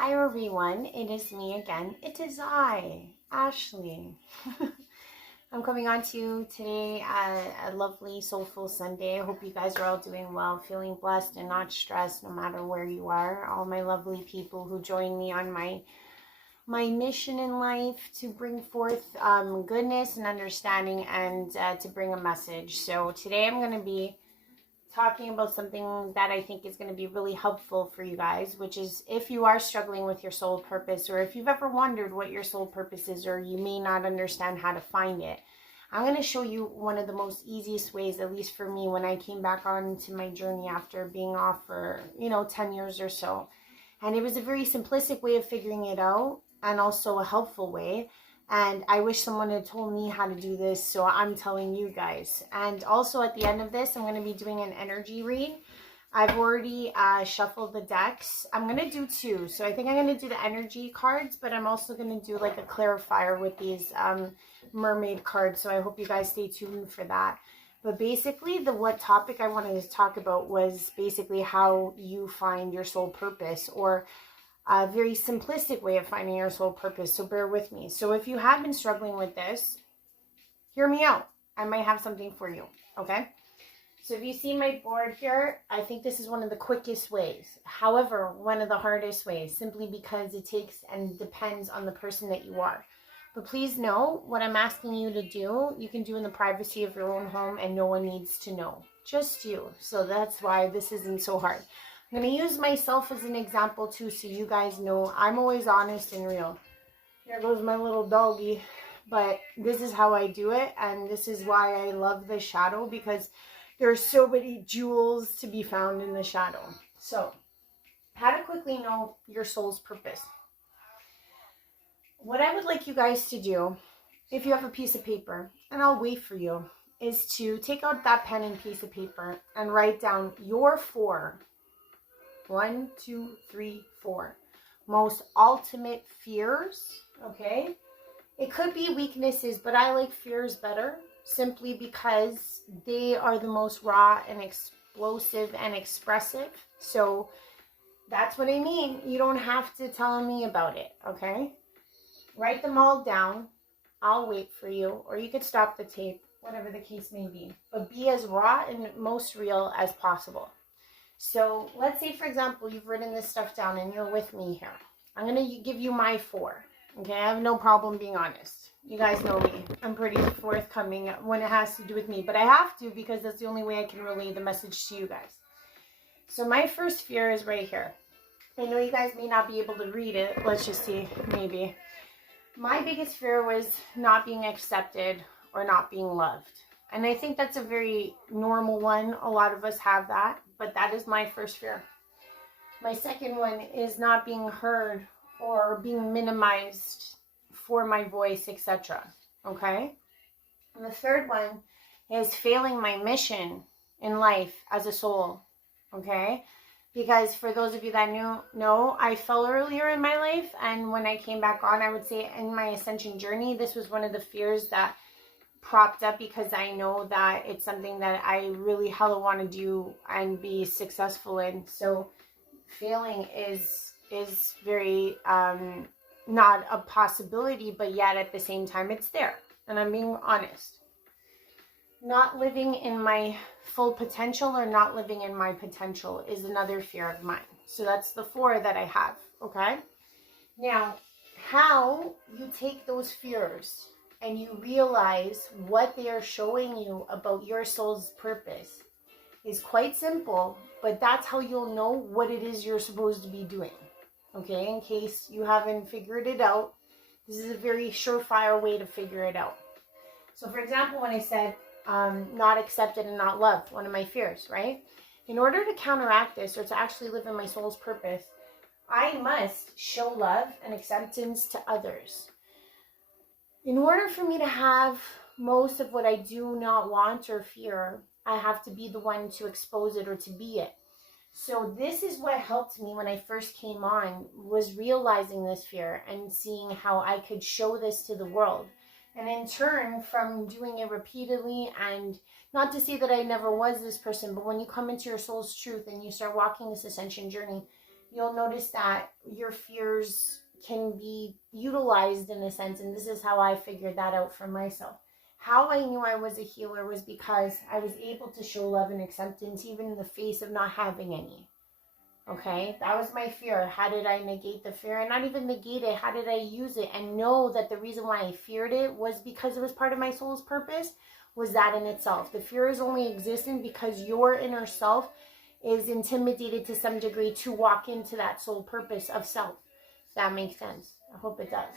Hi everyone, it is me again. It is I, Ashley. I'm coming on to you today a lovely, soulful Sunday. I hope you guys are all doing well, feeling blessed and not stressed no matter where you are. All my lovely people who join me on my mission in life to bring forth goodness and understanding and to bring a message. So today I'm going to be talking about something that I think is going to be really helpful for you guys, which is if you are struggling with your soul purpose, or if you've ever wondered what your soul purpose is, or you may not understand how to find it. I'm going to show you one of the most easiest ways, at least for me, when I came back onto my journey after being off for, 10 years or so. And it was a very simplistic way of figuring it out, and also a helpful way. And I wish someone had told me how to do this, so I'm telling you guys. And also at the end of this, I'm going to be doing an energy read. I've already shuffled the decks. I'm going to do two. So I think I'm going to do the energy cards, but I'm also going to do like a clarifier with these mermaid cards. So I hope you guys stay tuned for that. But basically, what topic I wanted to talk about was basically how you find your soul purpose, or a very simplistic way of finding your soul purpose. So bear with me. So if you have been struggling with this, hear me out. I might have something for you, okay? So if you see my board here, I think this is one of the quickest ways. However, one of the hardest ways, simply because it takes and depends on the person that you are. But please know, what I'm asking you to do, you can do in the privacy of your own home, and no one needs to know. Just you. So that's why this isn't so hard. I'm going to use myself as an example too, so you guys know I'm always honest and real. Here goes my little doggy. But this is how I do it, and this is why I love the shadow, because there's so many jewels to be found in the shadow. So, how to quickly know your soul's purpose. What I would like you guys to do, if you have a piece of paper, and I'll wait for you, is to take out that pen and piece of paper and write down your 4. 1, 2, 3, 4. Most ultimate fears, okay? It could be weaknesses, but I like fears better, simply because they are the most raw and explosive and expressive. So that's what I mean. You don't have to tell me about it, okay? Write them all down. I'll wait for you, or you could stop the tape, whatever the case may be. But be as raw and most real as possible. So let's say, for example, you've written this stuff down and you're with me here. I'm going to give you my 4. Okay, I have no problem being honest. You guys know me. I'm pretty forthcoming when it has to do with me. But I have to, because that's the only way I can relay the message to you guys. So my first fear is right here. I know you guys may not be able to read it. Let's just see, maybe. My biggest fear was not being accepted or not being loved. And I think that's a very normal one. A lot of us have that. But that is my first fear. My second one is not being heard or being minimized for my voice, etc. Okay? And the third one is failing my mission in life as a soul. Okay? Because for those of you that know, I fell earlier in my life. And when I came back on, I would say in my ascension journey, this was one of the fears that propped up, because I know that it's something that I really hella want to do and be successful in. So failing is very not a possibility, but yet at the same time it's there, and I'm being honest. Not living in my full potential, or not living in my potential, is another fear of mine. So that's the 4 that I have. Okay, now how you take those fears and you realize what they are showing you about your soul's purpose is quite simple, but that's how you'll know what it is you're supposed to be doing. Okay, in case you haven't figured it out, this is a very surefire way to figure it out. So for example, when I said not accepted and not loved, one of my fears, right? In order to counteract this, or to actually live in my soul's purpose, I must show love and acceptance to others. In order for me to have most of what I do not want or fear, I have to be the one to expose it or to be it. So this is what helped me when I first came on, was realizing this fear and seeing how I could show this to the world. And in turn, from doing it repeatedly, and not to say that I never was this person, but when you come into your soul's truth and you start walking this ascension journey, you'll notice that your fears can be utilized in a sense. And this is how I figured that out for myself. How I knew I was a healer was because I was able to show love and acceptance even in the face of not having any. Okay, that was my fear. How did I negate the fear? And not even negate it, how did I use it? And know that the reason why I feared it was because it was part of my soul's purpose, was that in itself. The fear is only existent because your inner self is intimidated to some degree to walk into that soul purpose of self. If that makes sense. I hope it does.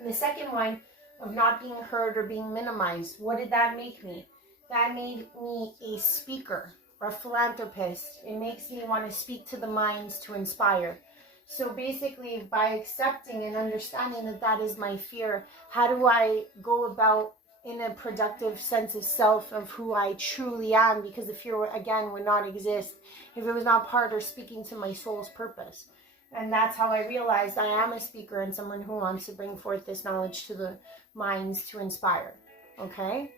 And the second one, of not being heard or being minimized. What did that make me? That made me a speaker or a philanthropist. It makes me want to speak to the minds to inspire. So basically, by accepting and understanding that that is my fear, how do I go about in a productive sense of self of who I truly am? Because the fear, again, would not exist if it was not part or speaking to my soul's purpose. And that's how I realized I am a speaker and someone who wants to bring forth this knowledge to the minds to inspire. Okay?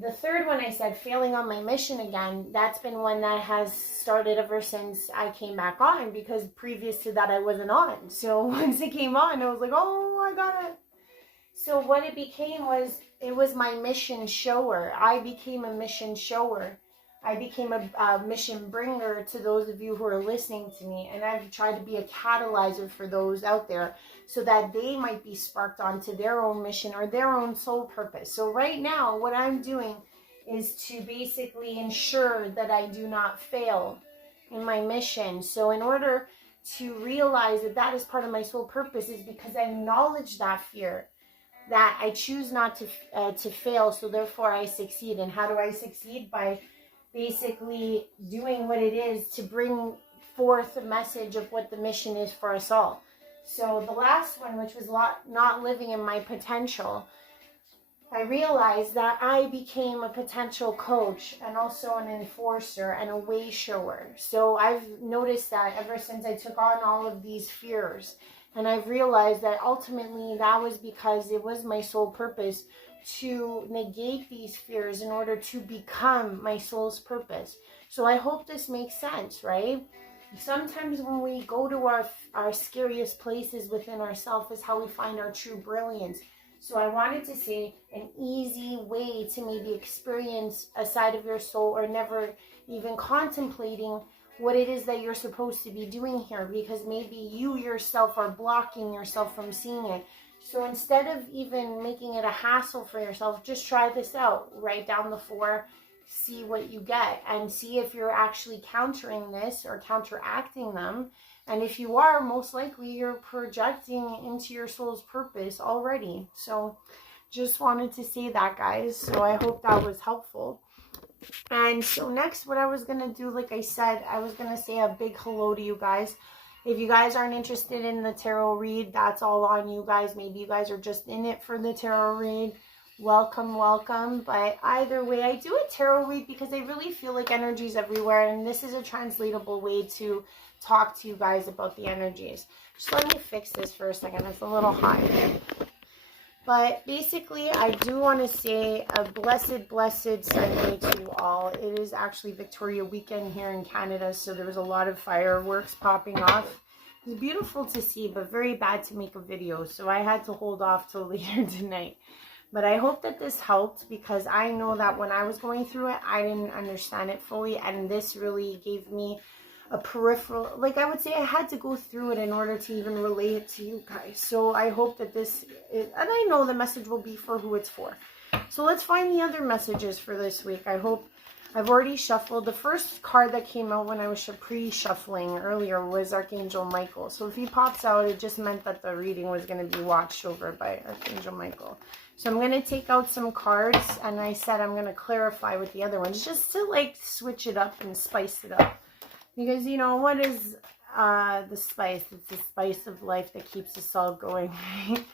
The third one I said, failing on my mission again, that's been one that has started ever since I came back on, because previous to that I wasn't on. So once it came on, I was like, oh, I got it. So what it became was, it was my mission shower. I became a mission shower. I became a mission bringer to those of you who are listening to me. And I've tried to be a catalyzer for those out there so that they might be sparked onto their own mission or their own soul purpose. So right now, what I'm doing is to basically ensure that I do not fail in my mission. So in order to realize that that is part of my soul purpose, is because I acknowledge that fear, that I choose not to fail, so therefore I succeed. And how do I succeed? By basically doing what it is to bring forth a message of what the mission is for us all. So the last one, which was not living in my potential, I realized that I became a potential coach and also an enforcer and a way shower. So I've noticed that ever since I took on all of these fears, and I've realized that ultimately that was because it was my soul purpose to negate these fears in order to become my soul's purpose. So I hope this makes sense, right? Sometimes when we go to our scariest places within ourselves is how we find our true brilliance. So I wanted to say an easy way to maybe experience a side of your soul, or never even contemplating what it is that you're supposed to be doing here, because maybe you yourself are blocking yourself from seeing it. So instead of even making it a hassle for yourself, just try this out. Write down the 4, see what you get, and see if you're actually countering this or counteracting them. And if you are, most likely you're projecting into your soul's purpose already. So just wanted to say that, guys. So I hope that was helpful. And so next, what I was going to do, like I said, I was going to say a big hello to you guys. If you guys aren't interested in the tarot read, that's all on you guys. Maybe you guys are just in it for the tarot read. Welcome, welcome. But either way, I do a tarot read because I really feel like energy's everywhere. And this is a translatable way to talk to you guys about the energies. Just let me fix this for a second. It's a little hot. But basically, I do want to say a blessed, blessed Sunday to you all. It is actually Victoria weekend here in Canada, so there was a lot of fireworks popping off. It was beautiful to see, but very bad to make a video, so I had to hold off till later tonight. But I hope that this helped, because I know that when I was going through it, I didn't understand it fully, and this really gave me a peripheral, like I would say I had to go through it in order to even relate it to you guys. So I hope that this is, and I know the message will be for who it's for. So let's find the other messages for this week. I hope I've already shuffled. The first card that came out when I was pre-shuffling earlier was Archangel Michael. So if he pops out, it just meant that the reading was going to be watched over by Archangel Michael. So I'm going to take out some cards, and I said I'm going to clarify with the other ones just to like switch it up and spice it up. Because, you know, what is the spice? It's the spice of life that keeps us all going, right?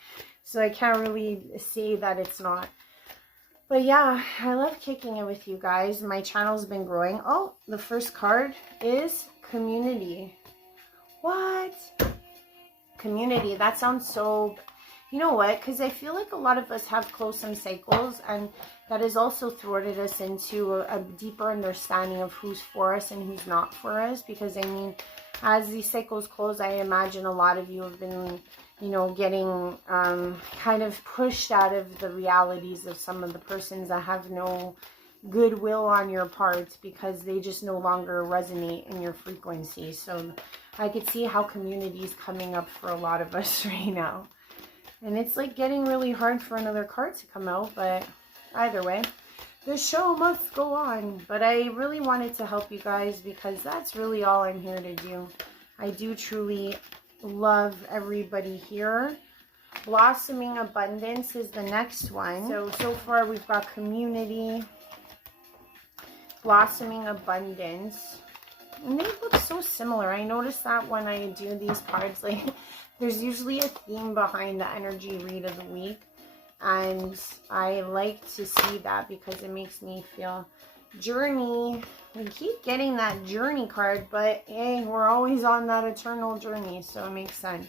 So I can't really say that it's not. But yeah, I love kicking it with you guys. My channel's been growing. Oh, the first card is community. What? Community. That sounds so You know what? Because I feel like a lot of us have closed cycles, and that has also thwarted us into a deeper understanding of who's for us and who's not for us. Because, I mean, as these cycles close, I imagine a lot of you have been, you know, getting kind of pushed out of the realities of some of the persons that have no goodwill on your part because they just no longer resonate in your frequency. So I could see how community is coming up for a lot of us right now. And it's like getting really hard for another card to come out, but either way, the show must go on. But I really wanted to help you guys because that's really all I'm here to do. I do truly love everybody here. Blossoming Abundance is the next one. So far we've got Community, Blossoming Abundance. And they look so similar. I noticed that when I do these cards, like, there's usually a theme behind the energy read of the week. And I like to see that because it makes me feel journey. We keep getting that journey card, but hey, we're always on that eternal journey, so it makes sense.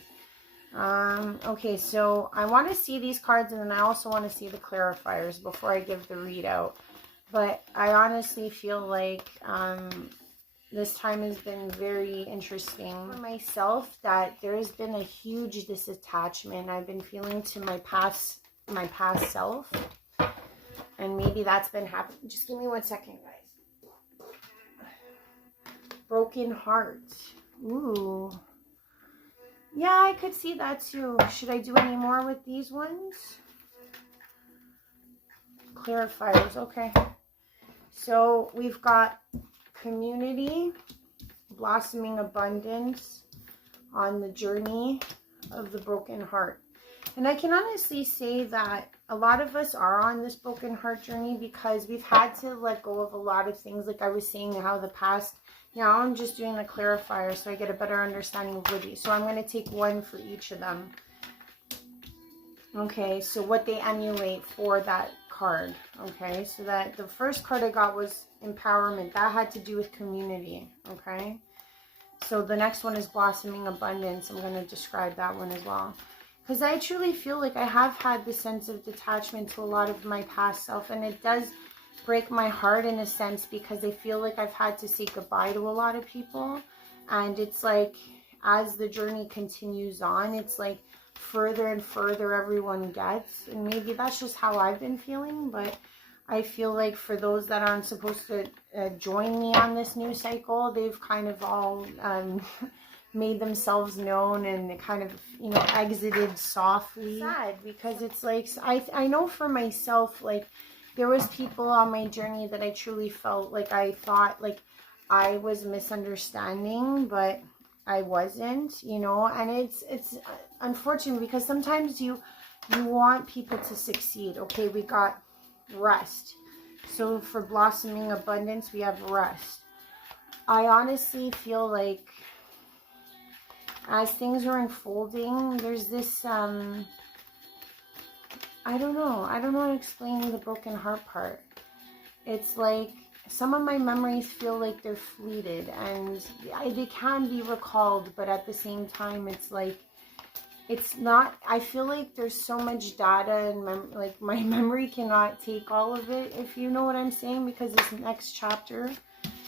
Okay, so I want to see these cards, and then I also want to see the clarifiers before I give the readout. But I honestly feel like this time has been very interesting for myself, that there has been a huge disattachment I've been feeling to my past self. And maybe that's been happening. Just give me 1 second, guys. Broken heart. Ooh. Yeah, I could see that too. Should I do any more with these ones? Clarifiers. Okay. So we've got Community, Blossoming Abundance on the journey of the broken heart. And I can honestly say that a lot of us are on this broken heart journey because we've had to let go of a lot of things. Like I was saying, how the past, now I'm just doing the clarifier so I get a better understanding of what so I'm going to take one for each of them. Okay, so what they emulate for that card. Okay, so that the first card I got was empowerment. That had to do with community. Okay, so the next one is Blossoming Abundance. I'm going to describe that one as well. Because I truly feel like I have had the sense of detachment to a lot of my past self. And it does break my heart in a sense because I feel like I've had to say goodbye to a lot of people. And it's like, as the journey continues on, it's like further and further everyone gets. And maybe that's just how I've been feeling. But I feel like for those that aren't supposed to join me on this new cycle, they've kind of all... made themselves known and kind of, you know, exited softly. Sad because it's like, I know for myself, like, there was people on my journey that I truly felt like I thought like I was misunderstanding, but I wasn't, you know. And it's unfortunate because sometimes you want people to succeed. Okay, we got rest. So for Blossoming Abundance, we have rest. I honestly feel like as things are unfolding, there's this, I don't know how to explain the broken heart part. It's like some of my memories feel like they're fleeted and they can be recalled, but at the same time, it's like, it's not, I feel like there's so much data and like my memory cannot take all of it, if you know what I'm saying, because this next chapter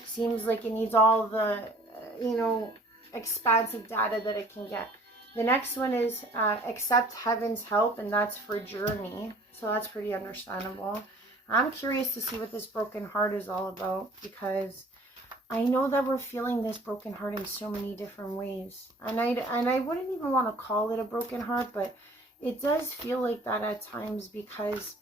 seems like it needs all the, you know, expansive data that it can get. The next one is accept heaven's help, and that's for journey. So that's pretty understandable. I'm curious to see what this broken heart is all about because I know that we're feeling this broken heart in so many different ways. And I wouldn't even want to call it a broken heart, but it does feel like that at times because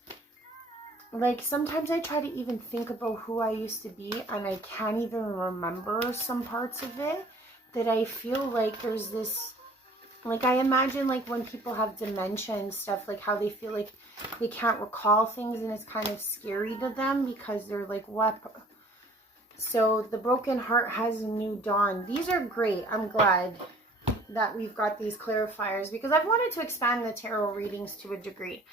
like sometimes I try to even think about who I used to be and I can't even remember some parts of it. That I feel like there's this, like I imagine like when people have dementia and stuff, like how they feel like they can't recall things and it's kind of scary to them because they're like, what? So the broken heart has a new dawn. These are great. I'm glad that we've got these clarifiers because I've wanted to expand the tarot readings to a degree.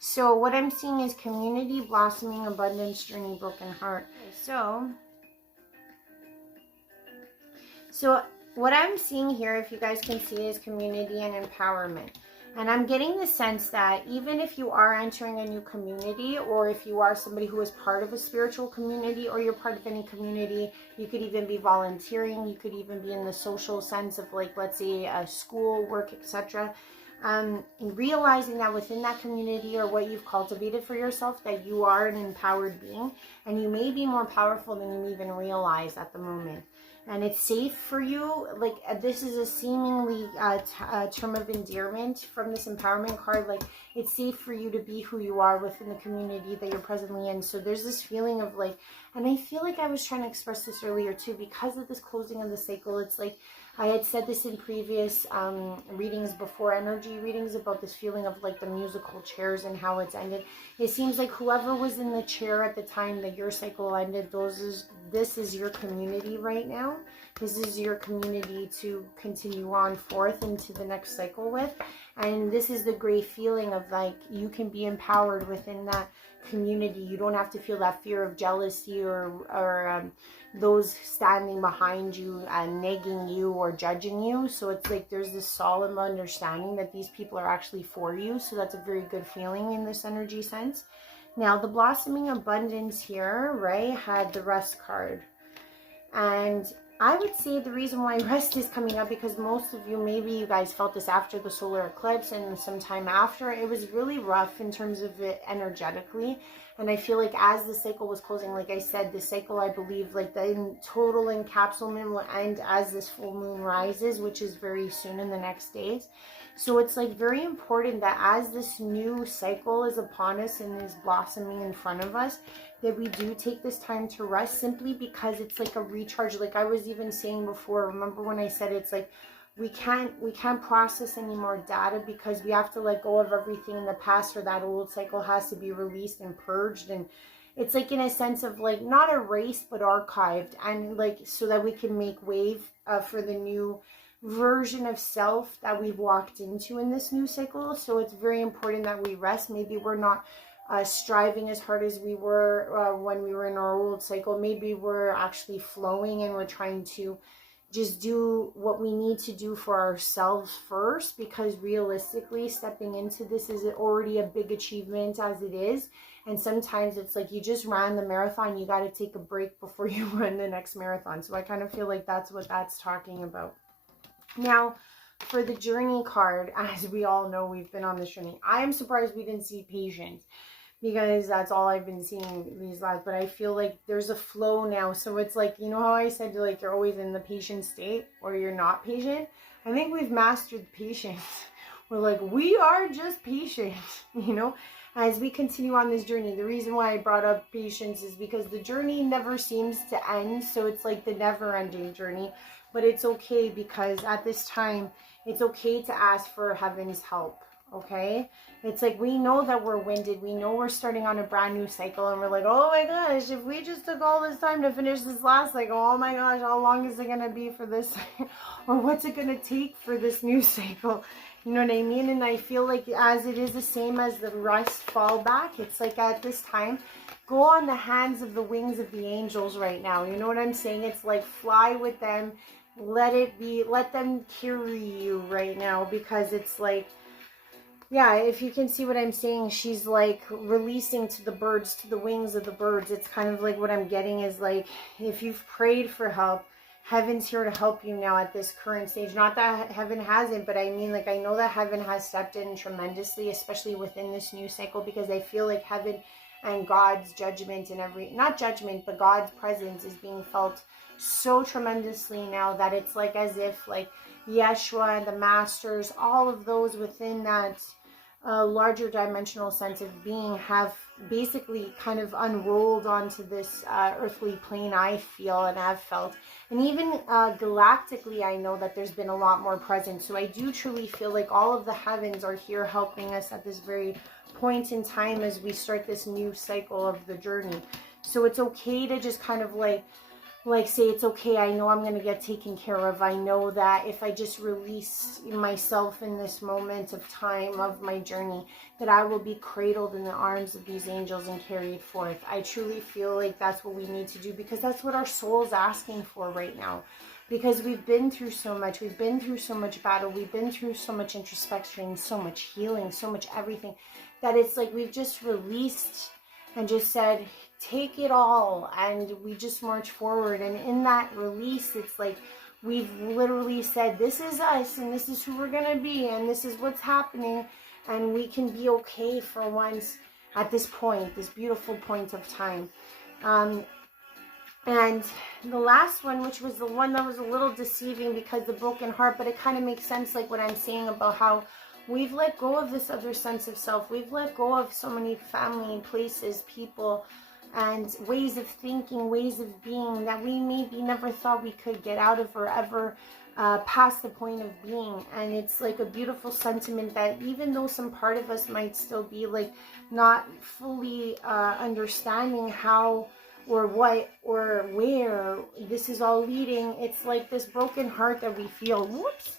So what I'm seeing is community, blossoming, abundance, journey, broken heart. Okay, so what I'm seeing here, if you guys can see, is community and empowerment. And I'm getting the sense that even if you are entering a new community, or if you are somebody who is part of a spiritual community, or you're part of any community, you could even be volunteering, you could even be in the social sense of, like, let's say a school, work, etc. Realizing that within that community, or what you've cultivated for yourself, that you are an empowered being, and you may be more powerful than you even realize at the moment. And it's safe for you. Like, this is a seemingly term of endearment from this empowerment card. Like, it's safe for you to be who you are within the community that you're presently in. So there's this feeling of, like, and I feel like I was trying to express this earlier too, because of this closing of the cycle. It's like, I had said this in previous readings before, energy readings, about this feeling of, like, the musical chairs and how it's ended. It seems like whoever was in the chair at the time that your cycle ended, this is your community right now. This is your community to continue on forth into the next cycle with. And this is the great feeling of, like, you can be empowered within that community. You don't have to feel that fear of jealousy or those standing behind you and nagging you or judging you. So it's like there's this solemn understanding that these people are actually for you. So that's a very good feeling in this energy sense. Now, the blossoming abundance here, right, had the rest card. And I would say the reason why rest is coming up, because most of you, maybe you guys felt this after the solar eclipse and sometime after, it was really rough in terms of it energetically. And I feel like as the cycle was closing, like I said, the cycle, I believe, like the total encapsulation will end as this full moon rises, which is very soon in the next days. So it's like very important that as this new cycle is upon us and is blossoming in front of us, that we do take this time to rest, simply because it's like a recharge. Like I was even saying before, remember when I said it's like we can't process any more data, because we have to let go of everything in the past, or that old cycle has to be released and purged. And it's like in a sense of, like, not erased but archived, and like so that we can make wave for the new version of self that we've walked into in this new cycle. So it's very important that we rest. Maybe we're not striving as hard as we were when we were in our old cycle. Maybe we're actually flowing and we're trying to just do what we need to do for ourselves first, because realistically stepping into this is already a big achievement as it is. And sometimes it's like you just ran the marathon, you got to take a break before you run the next marathon. So I kind of feel like that's what that's talking about. Now, for the journey card, as we all know, we've been on this journey. I am surprised we didn't see patience, because that's all I've been seeing these last, but I feel like there's a flow now. So it's like, you know how I said, like, you're always in the patient state, or you're not patient? I think we've mastered patience. We're like, we are just patient, you know, as we continue on this journey. The reason why I brought up patience is because the journey never seems to end. So it's like the never-ending journey. But it's okay, because at this time, it's okay to ask for heaven's help, okay? It's like we know that we're winded. We know we're starting on a brand new cycle, and we're like, oh my gosh, if we just took all this time to finish this last cycle, oh my gosh, how long is it going to be for this? Or what's it going to take for this new cycle? You know what I mean? And I feel like as it is the same as the rest fallback, it's like at this time, go on the hands of the wings of the angels right now. You know what I'm saying? It's like fly with them. Let them carry you right now, because it's like, yeah, if you can see what I'm saying, she's like releasing to the birds, to the wings of the birds. It's kind of like what I'm getting is like, if you've prayed for help, heaven's here to help you now at this current stage. Not that heaven hasn't, but I mean, like, I know that heaven has stepped in tremendously, especially within this new cycle, because I feel like heaven and God's judgment and not judgment, but God's presence is being felt so tremendously now, that it's like as if like Yeshua and the masters, all of those within that larger dimensional sense of being have basically kind of unrolled onto this earthly plane, I feel and have felt. And even galactically, I know that there's been a lot more presence. So I do truly feel like all of the heavens are here helping us at this very point in time as we start this new cycle of the journey. So it's okay to just kind of like say, it's okay, I know I'm going to get taken care of. I know that if I just release myself in this moment of time of my journey, that I will be cradled in the arms of these angels and carried forth. I truly feel like that's what we need to do, because that's what our soul is asking for right now. because we've been through so much. We've been through so much battle. We've been through so much introspection, so much healing, so much everything, that it's like we've just released and just said, take it all, and we just march forward. And in that release, it's like we've literally said, this is us, and this is who we're gonna be, and this is what's happening, and we can be okay for once at this point, this beautiful point of time. And the last one, which was the one that was a little deceiving because the broken heart, but it kind of makes sense, like what I'm saying about how we've let go of this other sense of self. We've let go of so many family, places, people, and ways of thinking, ways of being that we maybe never thought we could get out of or ever past the point of being. And it's like a beautiful sentiment that even though some part of us might still be like not fully understanding how or what or where this is all leading, it's like this broken heart that we feel, whoops,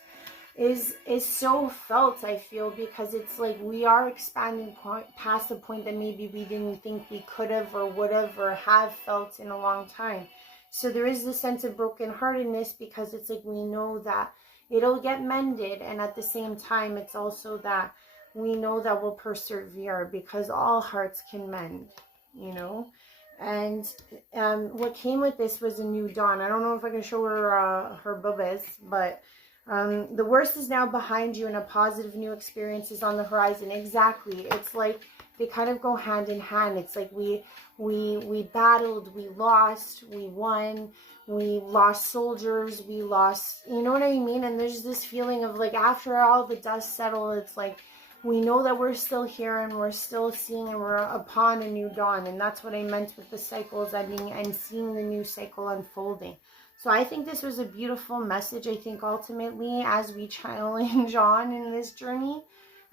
is so felt, I feel, because it's like we are expanding past the point that maybe we didn't think we could have or would have or have felt in a long time. So there is this sense of brokenheartedness because it's like we know that it'll get mended, and at the same time it's also that we know that we'll persevere because all hearts can mend, you know. And what came with this was a new dawn. I don't know if I can show her her bubbles, but the worst is now behind you and a positive new experience is on the horizon. Exactly. It's like they kind of go hand in hand. It's like we battled, we lost, we won, we lost soldiers, we lost, you know what I mean? And there's this feeling of like after all the dust settled, it's like we know that we're still here and we're still seeing and we're upon a new dawn. And that's what I meant with the cycles ending and seeing the new cycle unfolding. So I think this was a beautiful message. I think ultimately as we challenge on in this journey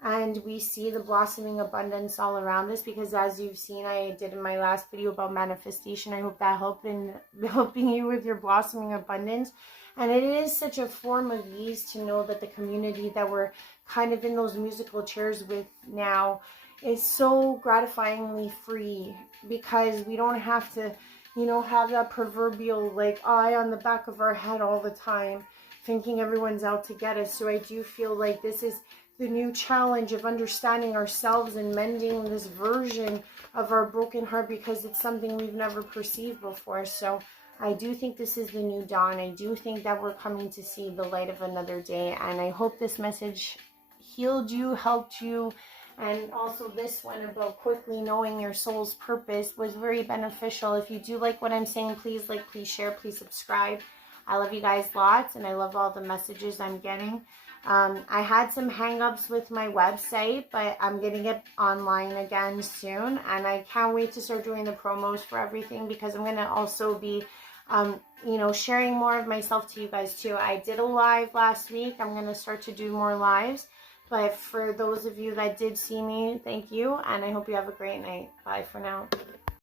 and we see the blossoming abundance all around us, because as you've seen, I did in my last video about manifestation. I hope that helped in helping you with your blossoming abundance. And it is such a form of ease to know that the community that we're kind of in those musical chairs with now is so gratifyingly free, because we don't have to, you know, have that proverbial like eye on the back of our head all the time thinking everyone's out to get us. So I do feel like this is the new challenge of understanding ourselves and mending this version of our broken heart, because it's something we've never perceived before. So I do think this is the new dawn. I do think that we're coming to see the light of another day, and I hope this message healed you, helped you. And also this one about quickly knowing your soul's purpose was very beneficial. If you do like what I'm saying, please like, please share, please subscribe. I love you guys lots, and I love all the messages I'm getting. I had some hang-ups with my website, but I'm getting it online again soon, and I can't wait to start doing the promos for everything, because I'm going to also be you know, sharing more of myself to you guys too. I did a live last week. I'm going to start to do more lives. But for those of you that did see me, thank you, and I hope you have a great night. Bye for now.